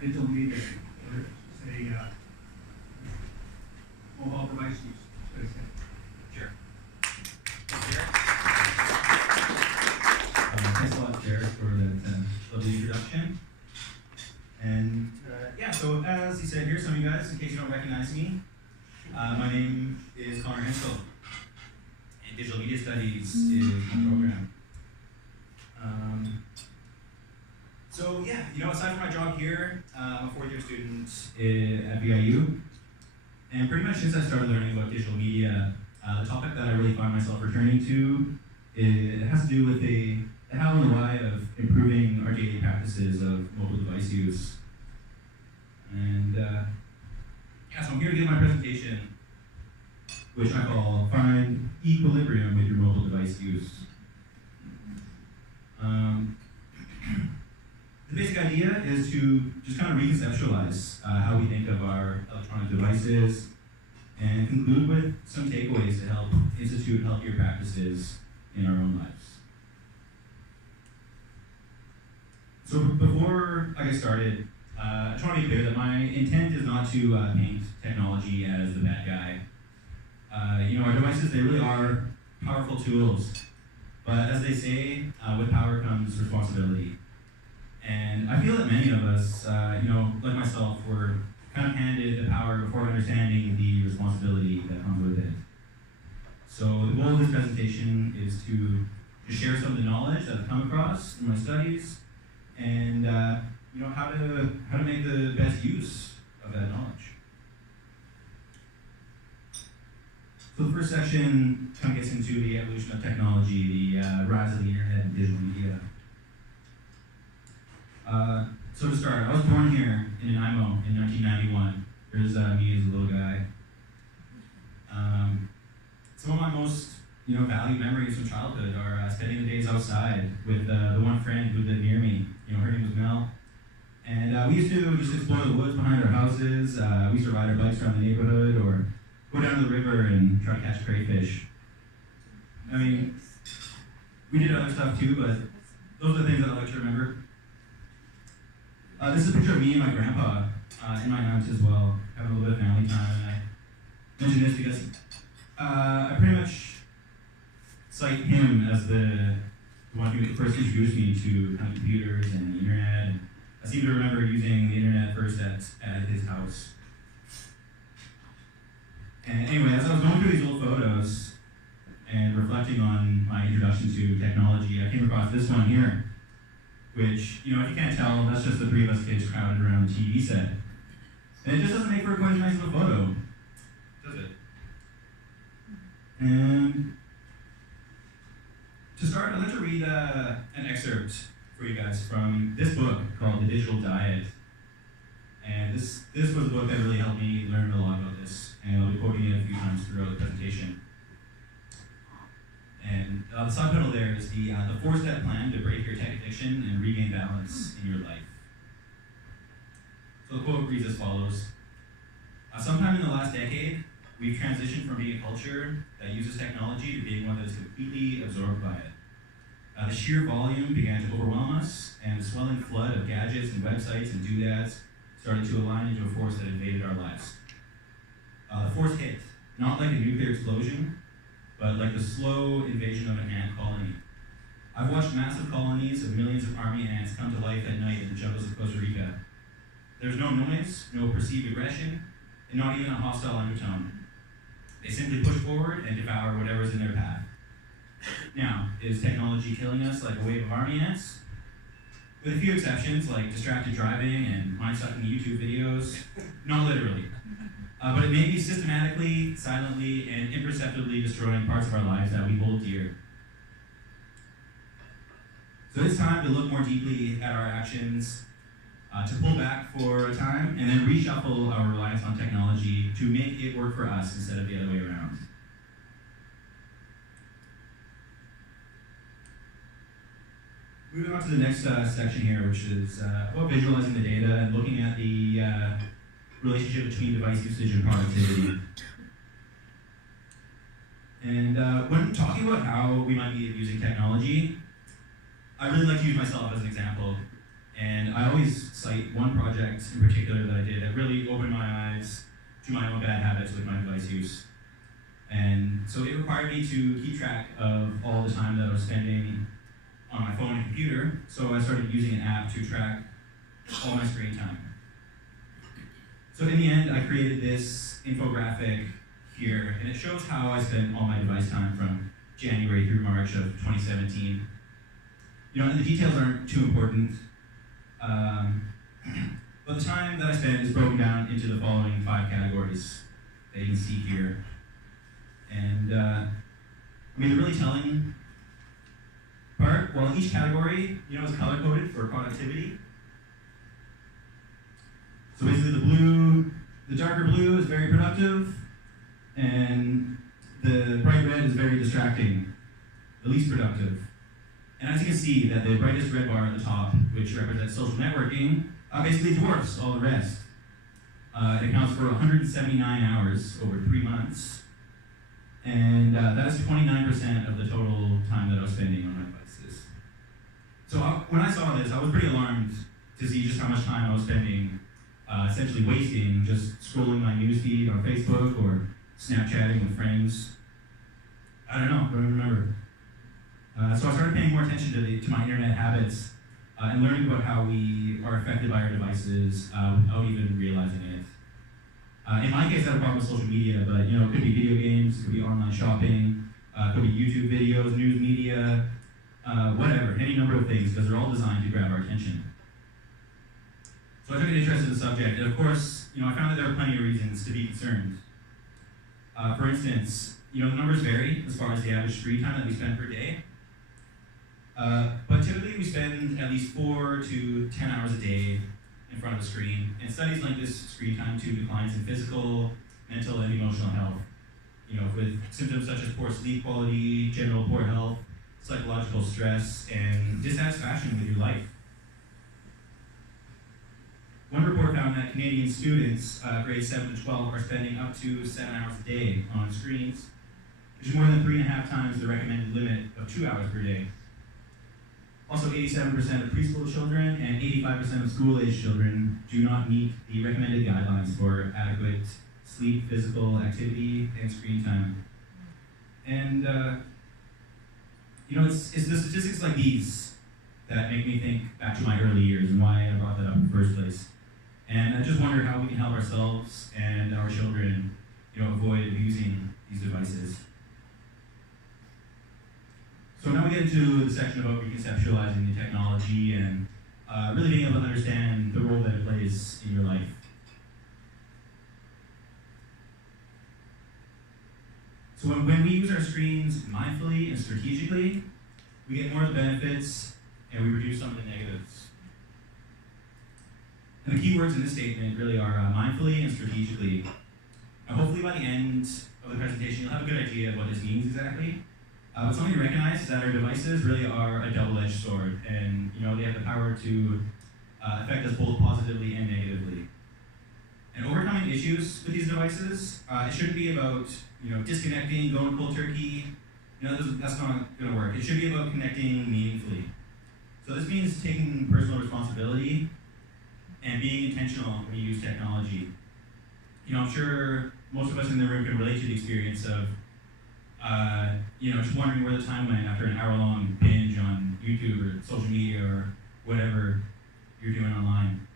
digital media, or say mobile device use, should I say? Sure. Jared? Thanks a lot, Jared, for that lovely introduction. And yeah, so as he said, here's some of you guys, in case you don't recognize me. My name is Connor Hensel, and Digital Media Studies is my program. So yeah, aside from my job here, I'm a fourth-year student at BIU, and pretty much since I started learning about digital media, the topic that I really find myself returning to, it has to do with the how and the why of improving our daily practices of mobile device use. And yeah, so I'm here to give my presentation, which I call Find E-quilibrium with your mobile device use. The basic idea is to just kind of reconceptualize how we think of our electronic devices and conclude with some takeaways to help institute healthier practices in our own lives. So before I get started, I just want to be clear that my intent is not to paint technology as the bad guy. Our devices, they really are powerful tools, but as they say, with power comes responsibility. And I feel that many of us, like myself, were kind of handed the power before understanding the responsibility that comes with it. So the goal of this presentation is to just share some of the knowledge that I've come across in my studies, and how to make the best use of that knowledge. So the first section kind of gets into the evolution of technology, the rise of the internet and digital media. So to start, I was born here in Nanaimo in 1991. There's me as a little guy. Some of my most valued memories from childhood are spending the days outside with the one friend who lived near me. Her name was Mel. And we used to just explore the woods behind our houses. We used to ride our bikes around the neighborhood or go down to the river and try to catch crayfish. I mean, we did other stuff too, but those are the things that I like to remember. This is a picture of me and my grandpa in my aunt as well, having a little bit of family time. And I mention this because I pretty much cite him as the one who first introduced me to kind of computers and the internet. And I seem to remember using the internet first at his house. And anyway, as I was going through these old photos and reflecting on my introduction to technology, I came across this one here, which, if you can't tell, that's just the three of us kids crowded around the TV set. And it just doesn't make for quite as nice of a photo, does it? And to start, I'd like to read an excerpt for you guys from this book called The Digital Diet. And this was a book that really helped me learn a lot about this, and I'll be quoting it a few times throughout the presentation. And the subtitle there is the 4-step plan to break your tech addiction and regain balance in your life. So the quote reads as follows. Sometime in the last decade, we've transitioned from being a culture that uses technology to being one that is completely absorbed by it. The sheer volume began to overwhelm us, and the swelling flood of gadgets and websites and doodads started to align into a force that invaded our lives. The force hit, not like a nuclear explosion, but like the slow invasion of an ant colony. I've watched massive colonies of millions of army ants come to life at night in the jungles of Costa Rica. There's no noise, no perceived aggression, and not even a hostile undertone. They simply push forward and devour whatever's in their path. Now, is technology killing us like a wave of army ants? With a few exceptions, like distracted driving and mind-sucking YouTube videos, not literally. But it may be systematically, silently, and imperceptibly destroying parts of our lives that we hold dear. So it's time to look more deeply at our actions, to pull back for a time, and then reshuffle our reliance on technology to make it work for us instead of the other way around. Moving on to the next section here, which is about visualizing the data and looking at the relationship between device usage and productivity. And when talking about how we might be using technology, I really like to use myself as an example. And I always cite one project in particular that I did that really opened my eyes to my own bad habits with my device use. And so it required me to keep track of all the time that I was spending on my phone and computer, so I started using an app to track all my screen time. So in the end, I created this infographic here, and it shows how I spent all my device time from January through March of 2017. You know, and the details aren't too important, but the time that I spent is broken down into the following 5 categories that you can see here. And I mean, the really telling part, well, each category, you know, is color-coded for productivity. So basically the darker blue is very productive, and the bright red is very distracting, the least productive. And as you can see, that the brightest red bar at the top, which represents social networking, basically dwarfs all the rest. It accounts for 179 hours over 3 months, and that is 29% of the total time that I was spending on my devices. So when I saw this, I was pretty alarmed to see just how much time I was spending essentially wasting just scrolling my newsfeed on Facebook or Snapchatting with friends. I don't remember. So I started paying more attention to my internet habits and learning about how we are affected by our devices without even realizing it. In my case, I had a problem with social media, but you know, it could be video games, it could be online shopping, it could be YouTube videos, news media, whatever, any number of things, because they're all designed to grab our attention. So I took an interest in the subject, and of course, you know, I found that there were plenty of reasons to be concerned. For instance, you know, the numbers vary as far as the average screen time that we spend per day. But typically we spend at least 4 to 10 hours a day in front of a screen, and studies link this screen time to declines in physical, mental, and emotional health. You know, with symptoms such as poor sleep quality, general poor health, psychological stress, and dissatisfaction with your life. One report found that Canadian students, grades 7 to 12, are spending up to 7 hours a day on screens, which is more than 3.5 times the recommended limit of 2 hours per day. Also, 87% of preschool children and 85% of school-age children do not meet the recommended guidelines for adequate sleep, physical activity, and screen time. And, you know, it's the statistics like these that make me think back to my early years and why I brought that up in the first place. And I just wonder how we can help ourselves and our children, you know, avoid abusing these devices. So now we get into the section about reconceptualizing the technology and really being able to understand the role that it plays in your life. So when we use our screens mindfully and strategically, we get more of the benefits and we reduce some of the negatives. And the key words in this statement really are mindfully and strategically. Now hopefully by the end of the presentation, you'll have a good idea of what this means exactly. But something to recognize is that our devices really are a double-edged sword, and you know, they have the power to affect us both positively and negatively. And overcoming issues with these devices, it shouldn't be about, you know, disconnecting, going cold turkey. You know, that's not going to work. It should be about connecting meaningfully. So this means taking personal responsibility and being intentional when you use technology. You know, I'm sure most of us in the room can relate to the experience of you know, just wondering where the time went after an hour-long binge on YouTube or social media or whatever you're doing online.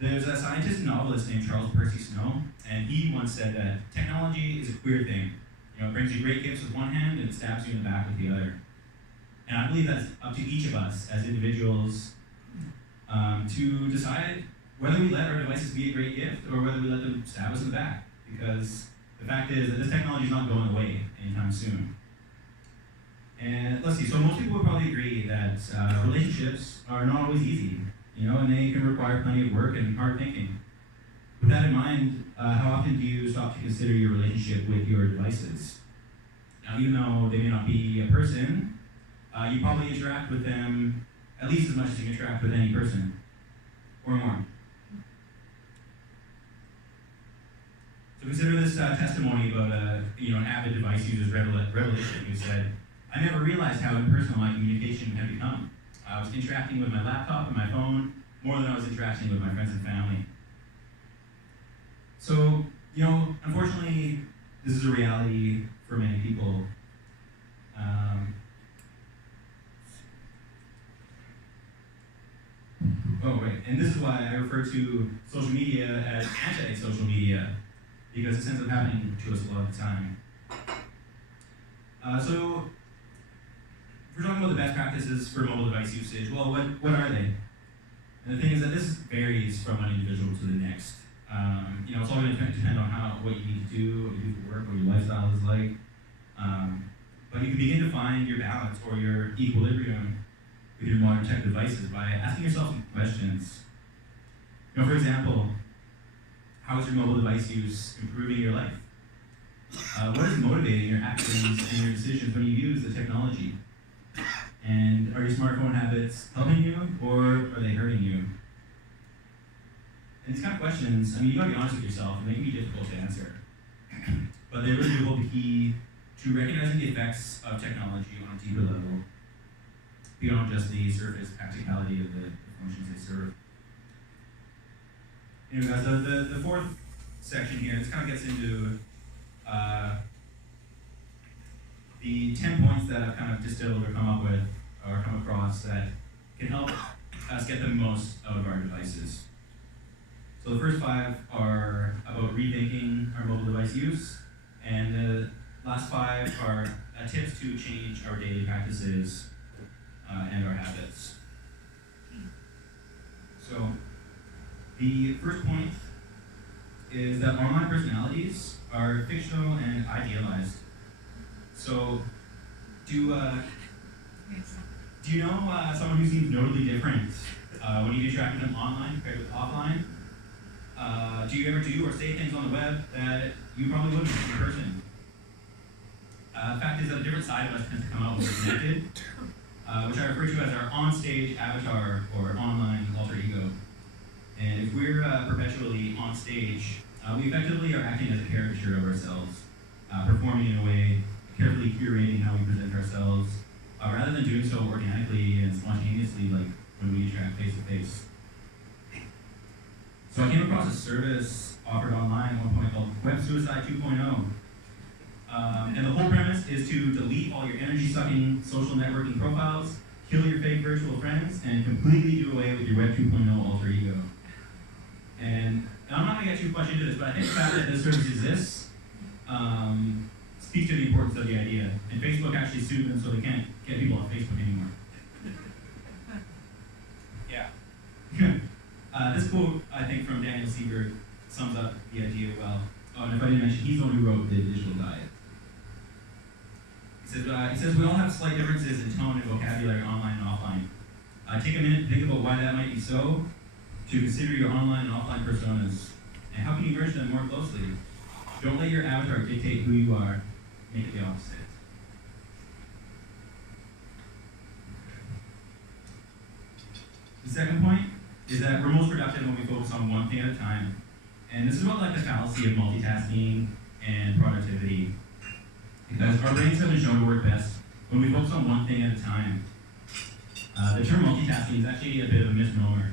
There's a scientist and novelist named Charles Percy Snow, and he once said that technology is a queer thing. You know, it brings you great gifts with one hand and it stabs you in the back with the other. And I believe that's up to each of us as individuals to decide whether we let our devices be a great gift or whether we let them stab us in the back. Because the fact is that this technology is not going away anytime soon. And let's see, so most people would probably agree that relationships are not always easy, you know, and they can require plenty of work and hard thinking. With that in mind, how often do you stop to consider your relationship with your devices? Now, even though they may not be a person, you probably interact with them at least as much as you interact with any person, or more. So consider this testimony about you know, an avid device user's revelation who said, I never realized how impersonal my communication had become. I was interacting with my laptop and my phone more than I was interacting with my friends and family. So, unfortunately, this is a reality for many people. And this is why I refer to social media as anti-social media, because this ends up happening to us a lot of the time. So, if we're talking about the best practices for mobile device usage, well, what are they? And the thing is that this varies from one individual to the next. It's all going to depend on what you need to do, what you do for work, what your lifestyle is like. But you can begin to find your balance or your equilibrium with your modern tech devices by asking yourself some questions. For example, how is your mobile device use improving your life? What is motivating your actions and your decisions when you use the technology? And are your smartphone habits helping you, or are they hurting you? And these kind of questions, you gotta be honest with yourself, and they can be difficult to answer. But they really do hold the key to recognizing the effects of technology on a deeper level, beyond just the surface practicality of the functions they serve. Anyway, guys, the fourth section here, this kind of gets into the 10 points that I've kind of distilled or come up with, or come across, that can help us get the most out of our devices. So the first 5 are about rethinking our mobile device use, and the last 5 are tips to change our daily practices and our habits. So the first point is that online personalities are fictional and idealized. So do you know someone who seems notably different when you interact with them online compared with offline? Do you ever do or say things on the web that you probably wouldn't in person? The fact is that a different side of us tends to come out when we're connected, which I refer to as our on-stage avatar or online alter ego. And if we're perpetually on stage, we effectively are acting as a caricature of ourselves, performing in a way, carefully curating how we present ourselves, rather than doing so organically and spontaneously like when we interact face to face. So I came across a service offered online at one point called Web Suicide 2.0. And the whole premise is to delete all your energy-sucking social networking profiles, kill your fake virtual friends, and completely do away with your Web 2.0 alter ego. And I'm not going to get too much into this, but I think the fact that this service exists speaks to the importance of the idea. And Facebook actually sued them, so they can't get people off Facebook anymore. Yeah. This quote, I think, from Daniel Siebert sums up the idea well. Oh, and if I didn't mention, he's the one who wrote The Digital Diet. He says, we all have slight differences in tone and vocabulary online and offline. Take a minute to think about why that might be so, to consider your online and offline personas, and how can you merge them more closely? Don't let your avatar dictate who you are, make it the opposite. The second point is that we're most productive when we focus on one thing at a time. And this is about like the fallacy of multitasking and productivity. Because our brains have been shown to work best when we focus on one thing at a time. The term multitasking is actually a bit of a misnomer,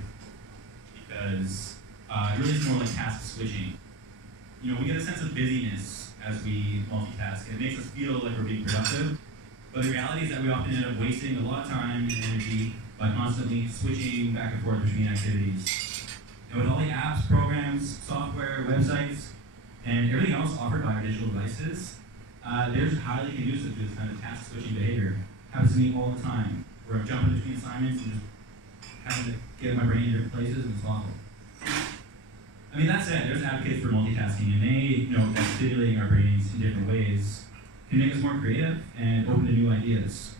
because it really is more like task switching. We get a sense of busyness as we multitask. It makes us feel like we're being productive, but the reality is that we often end up wasting a lot of time and energy by constantly switching back and forth between activities. And with all the apps, programs, software, websites, and everything else offered by our digital devices, they're just highly conducive to this kind of task switching behavior. Happens to me all the time, where I'm jumping between assignments and just having to get my brain in different places, and it's awful. That said, there's advocates for multitasking, and they know that stimulating our brains in different ways can make us more creative and open to new ideas.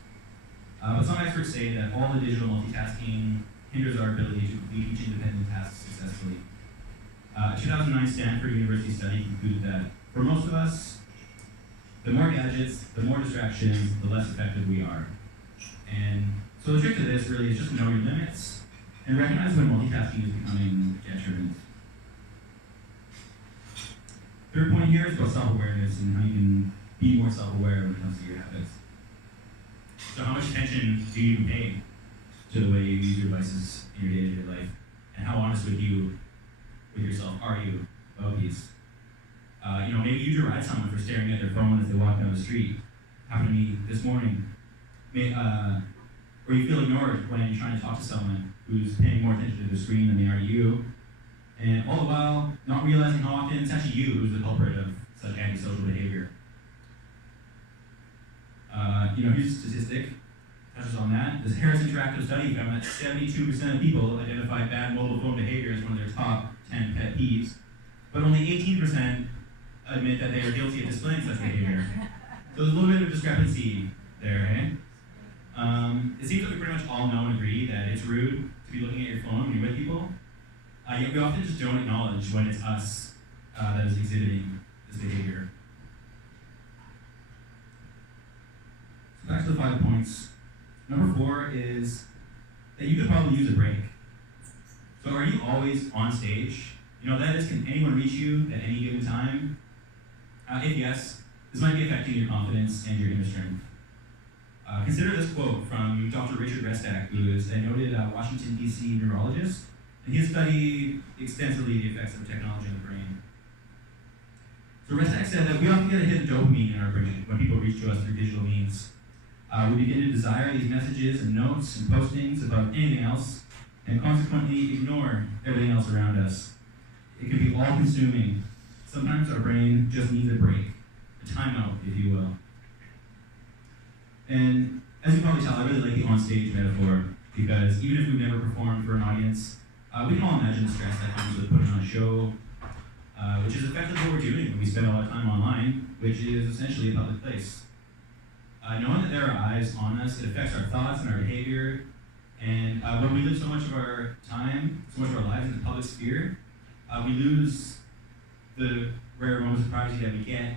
But some experts say that all the digital multitasking hinders our ability to complete each independent task successfully. A 2009 Stanford University study concluded that for most of us, the more gadgets, the more distractions, the less effective we are. And so the trick to this really is just to know your limits and recognize when multitasking is becoming detriment. Third point here is about self-awareness and how you can be more self-aware when it comes to your habits. So how much attention do you pay to the way you use your devices in your day-to-day life? And how honest with yourself are you about these? Maybe you deride someone for staring at their phone as they walk down the street. Happened to me this morning. Or you feel ignored when you're trying to talk to someone who's paying more attention to the screen than they are to you, and all the while not realizing how often it's actually you who's the culprit of such antisocial behavior. Here's a statistic touches on that. This Harris Interactive study found that 72% of people identified bad mobile phone behavior as one of their top 10 pet peeves, but only 18% admit that they are guilty of displaying such behavior. So there's a little bit of discrepancy there, eh? It seems that we pretty much all know and agree that it's rude to be looking at your phone when you're with people, yet we often just don't acknowledge when it's us that is exhibiting this behavior. So back to the 5 points. Number 4 is that you could probably use a break. So are you always on stage? That is, can anyone reach you at any given time? If yes, this might be affecting your confidence and your inner strength. Consider this quote from Dr. Richard Restak, who is a noted Washington, D.C. neurologist, and he has studied extensively the effects of technology on the brain. So Restak said that we often get a hit of dopamine in our brain when people reach to us through digital means. We begin to desire these messages and notes and postings about anything else, and consequently ignore everything else around us. It can be all-consuming. Sometimes our brain just needs a break, a timeout, if you will. And as you probably tell, I really like the on-stage metaphor, because even if we've never performed for an audience, we can all imagine the stress that comes with putting on a show, which is effectively what we're doing when we spend all our time online, which is essentially a public place. Knowing that there are eyes on us, it affects our thoughts and our behavior, and when we live so much of our time, so much of our lives in the public sphere, we lose the rare moments of privacy that we get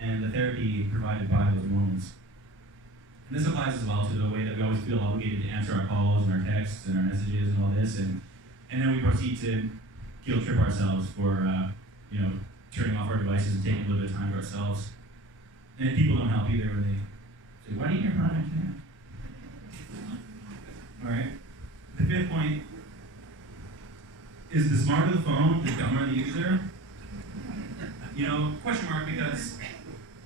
and the therapy provided by those moments. And this applies as well to the way that we always feel obligated to answer our calls and our texts and our messages and all this, and then we proceed to guilt trip ourselves for turning off our devices and taking a little bit of time for ourselves. And people don't help either when they say, "Why do you hear my content?" All right. The 5th point is: the smarter the phone, the dumber the user. Question mark, because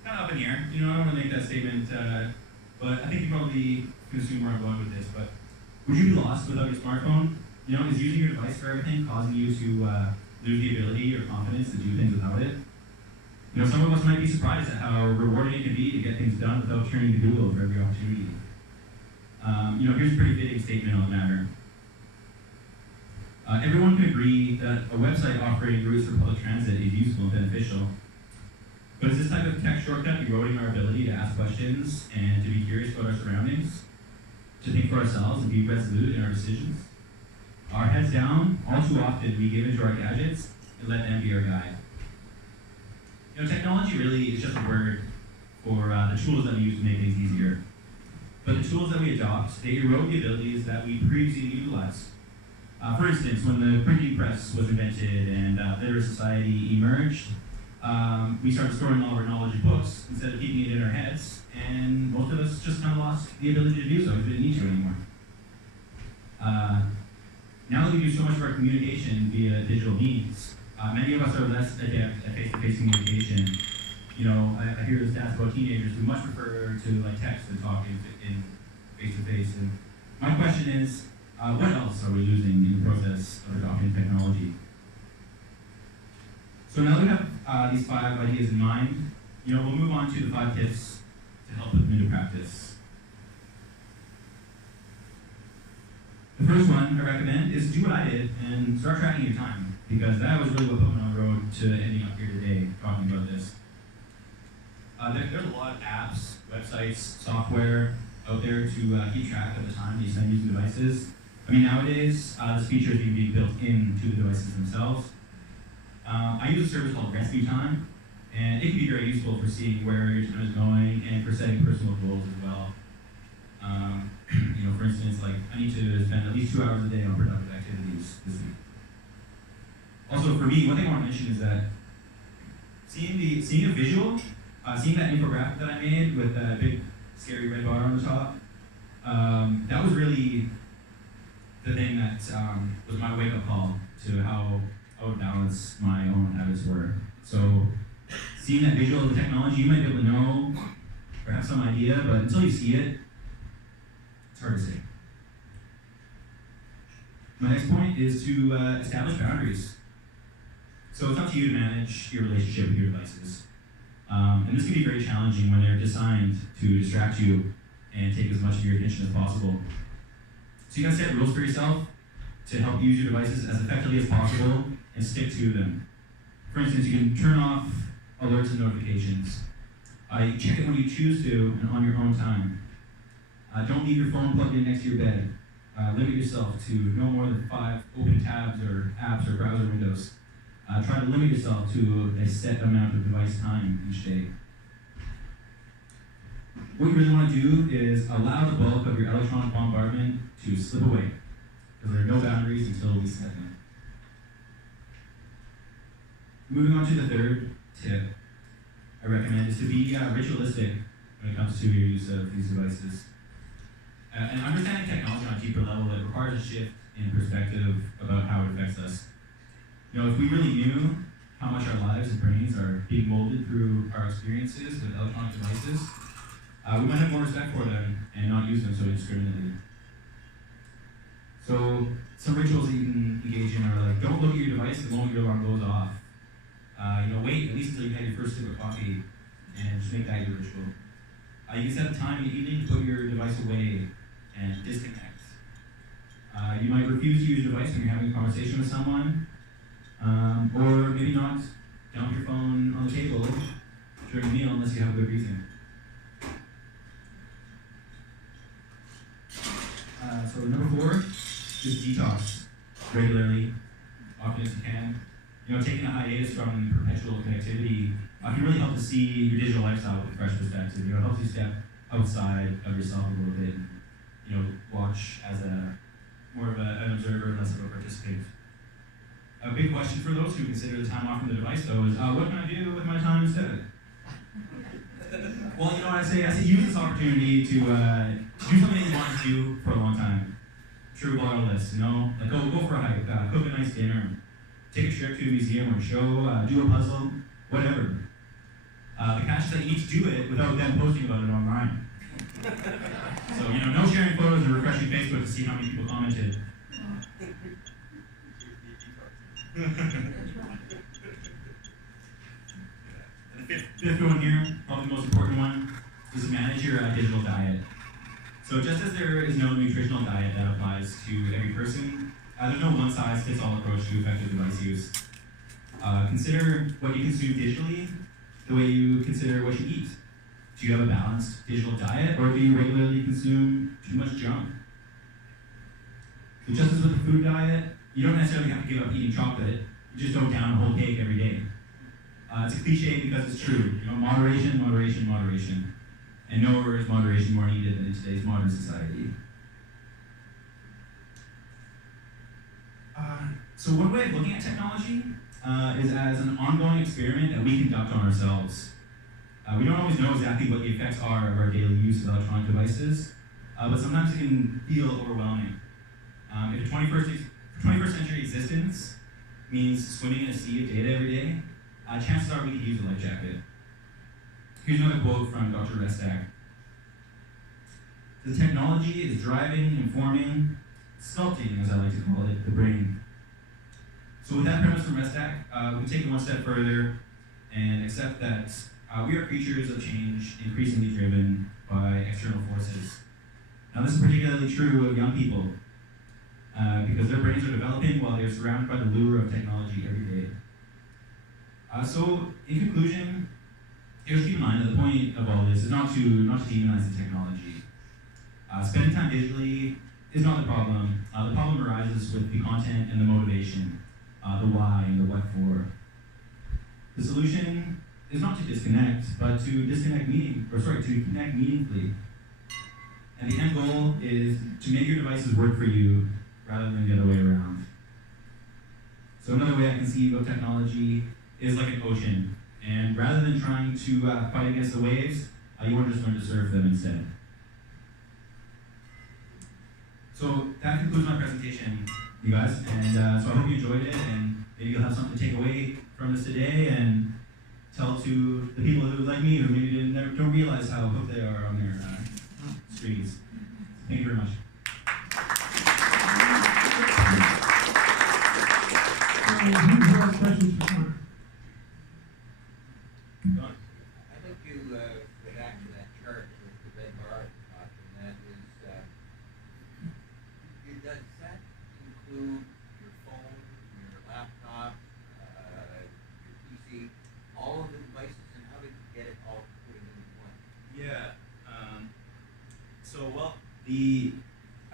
kind of up in the air. I don't want to make that statement. But I think you probably can assume where I'm going with this. But would you be lost without your smartphone? Is using your device for everything causing you to lose the ability or confidence to do things without it? Some of us might be surprised at how rewarding it can be to get things done without turning to Google for every opportunity. Here's a pretty fitting statement on the matter. Everyone can agree that a website offering routes for public transit is useful and beneficial. But is this type of tech shortcut eroding our ability to ask questions and to be curious about our surroundings, to think for ourselves and be resolute in our decisions? Our heads down, all too often we give into our gadgets and let them be our guide. Technology really is just a word for the tools that we use to make things easier. But the tools that we adopt, they erode the abilities that we previously utilized. For instance, when the printing press was invented and literate society emerged, we started storing all of our knowledge in books instead of keeping it in our heads, and most of us just kind of lost the ability to do so because we didn't need to anymore. Now that we do so much of our communication via digital means, many of us are less adept at face-to-face communication. I hear the stats about teenagers who much prefer to text than talk in face-to-face. And my question is, what else are we losing in the process of adopting technology? So now that we have these 5 ideas in mind, we'll move on to the 5 tips to help put them into practice. The first one I recommend is do what I did and start tracking your time, because that was really what put me on the road to ending up here today talking about this. There's a lot of apps, websites, software out there to keep track of the time that you spend using devices. Nowadays, this feature is being built into the devices themselves. I use a service called Rescue Time, and it can be very useful for seeing where your time is going and for setting personal goals as well. For instance, I need to spend at least 2 hours a day on productive activities this week. Also, for me, one thing I want to mention is that seeing a visual, seeing that infographic that I made with that big scary red bar on the top, that was really the thing that was my wake-up call to how out of balance my own habits were. So seeing that visual of the technology, you might be able to know or have some idea, but until you see it, it's hard to say. My next point is to establish boundaries. So it's up to you to manage your relationship with your devices. And this can be very challenging when they're designed to distract you and take as much of your attention as possible. So you gotta set rules for yourself to help you use your devices as effectively as possible and stick to them. For instance, you can turn off alerts and notifications. You check it when you choose to and on your own time. Don't leave your phone plugged in next to your bed. Limit yourself to no more than 5 open tabs or apps or browser windows. Try to limit yourself to a set amount of device time each day. What you really want to do is allow the bulk of your electronic bombardment to slip away, because there are no boundaries until we set them. Moving on to the third tip I recommend is to be ritualistic when it comes to your use of these devices. And understanding technology on a deeper level, it requires a shift in perspective about how it affects us. You know, if we really knew how much our lives and brains are being molded through our experiences with electronic devices, we might have more respect for them and not use them so indiscriminately. So some rituals that you can engage in are like, don't look at your device the moment your alarm goes off. Wait at least until you've had your first sip of coffee and just make that your ritual. You can set a time in the evening to put your device away and disconnect. You might refuse to use your device when you're having a conversation with someone, or maybe not dump your phone on the table during a meal unless you have a good reason. So number 4 is detox regularly, often as you can. You know, taking a hiatus from perpetual connectivity can really help to see your digital lifestyle with a fresh perspective. You know, it helps you step outside of yourself a little bit and, you know, watch as more of an observer, less of a participant. A big question for those who consider the time off from the device, though, is what can I do with my time instead? Well, you know what I say? I say use this opportunity to do something that you wanted to do for a long time. I'm sure we've all got a list, you know? Like go for a hike, cook a nice dinner, take a trip to a museum or a show, do a puzzle, whatever. The catch is that you need to do it without them posting about it online. So, you know, no sharing photos or refreshing Facebook to see how many people commented. And the fifth one here, probably the most important one, is to manage your digital diet. So just as there is no nutritional diet that applies to every person, there's no one-size-fits-all approach to effective device use. Consider what you consume digitally the way you consider what you eat. Do you have a balanced digital diet, or do you regularly consume too much junk? So just as with the food diet, you don't necessarily have to give up eating chocolate. You just don't down a whole cake every day. It's a cliche because it's true. You know, moderation, moderation, moderation. And nowhere is moderation more needed than in today's modern society. So one way of looking at technology is as an ongoing experiment that we conduct on ourselves. We don't always know exactly what the effects are of our daily use of electronic devices, but sometimes it can feel overwhelming. If 21st century existence means swimming in a sea of data every day, chances are we could use a life jacket. Here's another quote from Dr. Restak. The technology is driving, informing, sculpting, as I like to call it, the brain. So with that premise from Restak, we can take it one step further and accept that we are creatures of change, increasingly driven by external forces. Now this is particularly true of young people, because their brains are developing while they're surrounded by the lure of technology every day. So in conclusion, just keep in mind that the point of all this is not to demonize the technology. Spending time digitally is not the problem. The problem arises with the content and the motivation, the why and the what for. The solution is not to disconnect, but to connect meaningfully. And the end goal is to make your devices work for you rather than the other way around. So another way I conceive of technology is like an ocean. And rather than trying to fight against the waves, you want to just learn to surf them instead. So that concludes my presentation, you guys, and so I hope you enjoyed it, and maybe you'll have something to take away from this today and tell to the people who, like me, who maybe don't realize how hooked they are on their screens. Thank you very much. Who has questions for Connor? I'd like to go back to that chart with the red bar at the top, and that is, does that include your phone, your laptop, your PC, all of the devices, and how did you get it all put into one? Yeah.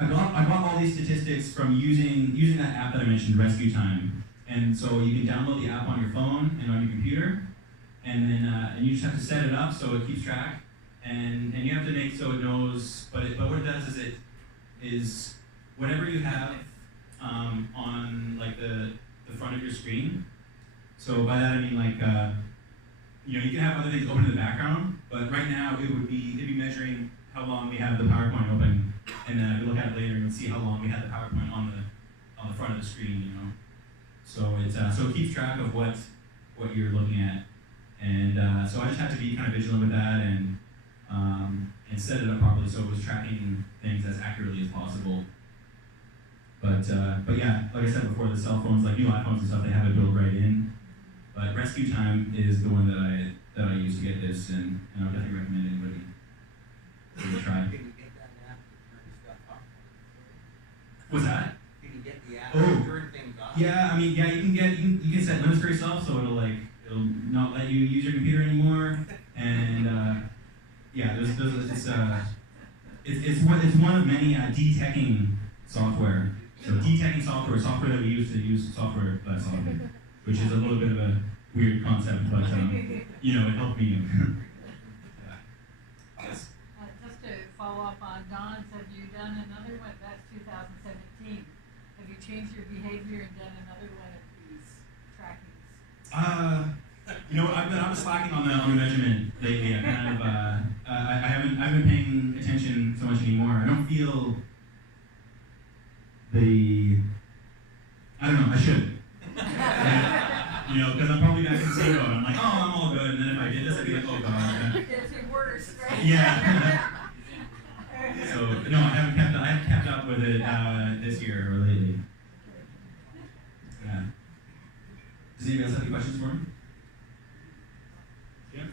I got all these statistics from using that app that I mentioned, Rescue Time. And so you can download the app on your phone and on your computer, and then and you just have to set it up so it keeps track, and you have to make so it knows. But what it does is it is whatever you have on like the front of your screen. So by that I mean like you can have other things open in the background, but right now it'd be measuring how long we have the PowerPoint open, and then if you look at it later, you'll see how long we had the PowerPoint on the front of the screen. So it keeps track of what you're looking at, and so I just had to be kind of vigilant with that and set it up properly so it was tracking things as accurately as possible. But yeah, like I said before, the cell phones, like new iPhones and stuff, they have it built right in. But Rescue Time is the one that I use to get this, and I would definitely recommend anybody to try. Can you get that app to turn stuff off? What's that? Can you get the app Oh. to turn things off? Yeah, I mean, yeah, you can set limits for yourself, so it'll not let you use your computer anymore, and yeah, it's one of many detecting software. So detecting software that we use to use software, which is a little bit of a weird concept, but it helped me. Yes. Just to follow up on Don's, have you done another one? That's 2017. Have you changed your behavior and done another one of these trackings? I've been slacking on the measurement lately. I kind of I haven't been paying attention so much anymore. I don't feel I don't know. I should. Because I'm probably back in zero. I'm like, oh, I'm all good. And then if I did this, I'd be like, oh god. It's worse, right? Yeah. So no, I haven't kept up with it this year or lately. Yeah. Does anybody else have any questions for me? Yeah.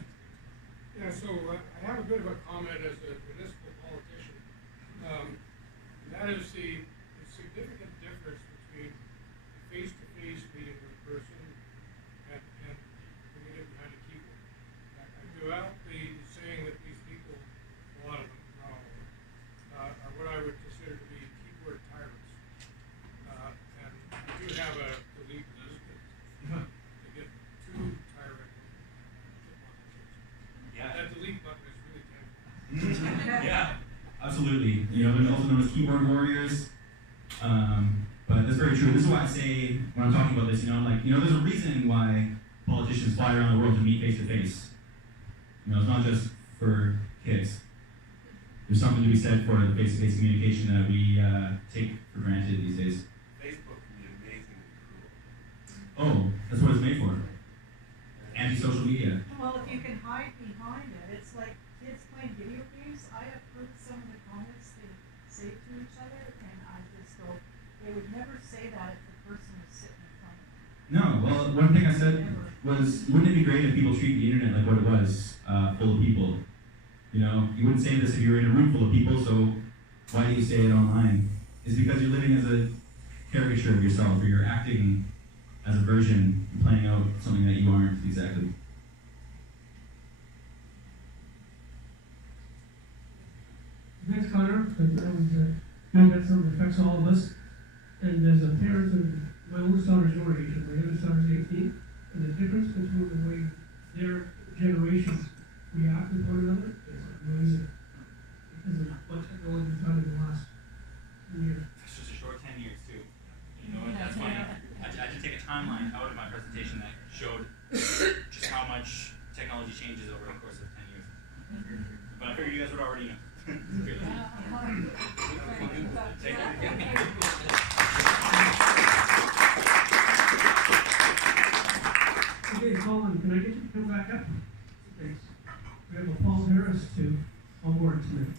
Yeah, so I have a bit of a comment as a municipal politician. That is the significant difference between a face-to-face meeting with a person and doing it behind a keyboard. I throughout the saying that these people, a lot of them, not all of them, are what I would consider to be keyboard tyrants. And I do have a delete list, but to get too tyrant, Yeah. that delete button is really tempting. Yeah. Absolutely. They're also known as keyboard warriors. But that's very true. This is why I say when I'm talking about this, there's a reason why politicians fly around the world to meet face to face. It's not just for kids. There's something to be said for the face-to-face communication that we take for granted these days. Facebook can be amazingly cruel. Oh, that's what it's made for. Anti-social media. Well, if you can hide behind it, it's like kids playing video games. I have heard some of the comments they say to each other, and I just go, they would never say that if the person was sitting in front of them. No, well, one thing I said was, wouldn't it be great if people treat the internet like what it was, full of people? You wouldn't say this if you were in a room full of people, so why do you say it online? It's because you're living as a caricature of yourself, or you're acting as a version, playing out something that you aren't exactly. Thanks, Connor. That something affects all of us. And as a parent of my oldest daughter's your age, and my youngest daughter's 18, and the difference between the way their generations react with one another is amazing. Because of what technology's done in the last 10 years. It's just a short 10 years, too. That's funny. I did take a timeline out of my presentation that showed just how much technology changes over the course of 10 years. But I figured you guys would already know. Take it again. Okay, Colin, can I get you to come back up? Thanks. We have a Paul Harris to on board tonight.